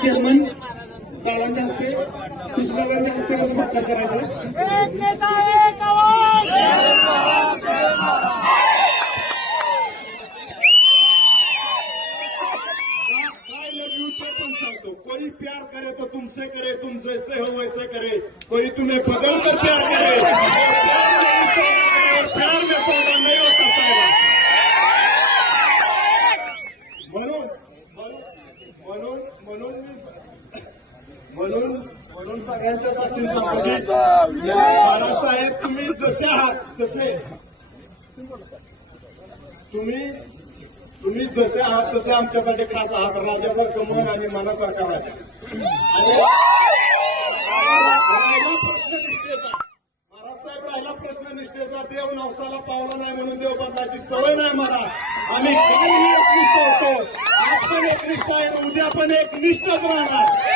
Chairman बाळांच्या हस्ते सुषमाबाईंच्या हस्ते सत्कार करायचा एक नेता एक आवाज़। काय लग्न ते पण सांगतो कोई प्यार करे तो तुमसे करे तुम जैसे हो वैसे करे। कोई तुम्हें बदल कर प्यार करे। म्हणून म्हणून सगळ्यांच्या की बाळासाहेब. तुम्ही जसे आहात तसे. तुम्ही तुम्ही जसे आहात तसे आमच्यासाठी खास आहात. राजासारखं मन आणि मनासारखा राजा. राहिला महाराजसाहेब राहिला प्रश्ननिष्ठेचा. देव नवसाला पावला नाही म्हणून देव बदलाची सवय नाही मला आम्ही कालही एकनिष्ठ होतो. आज पण एकनिष्ठ आहे आणि उद्या पण एकनिष्ठच राहणार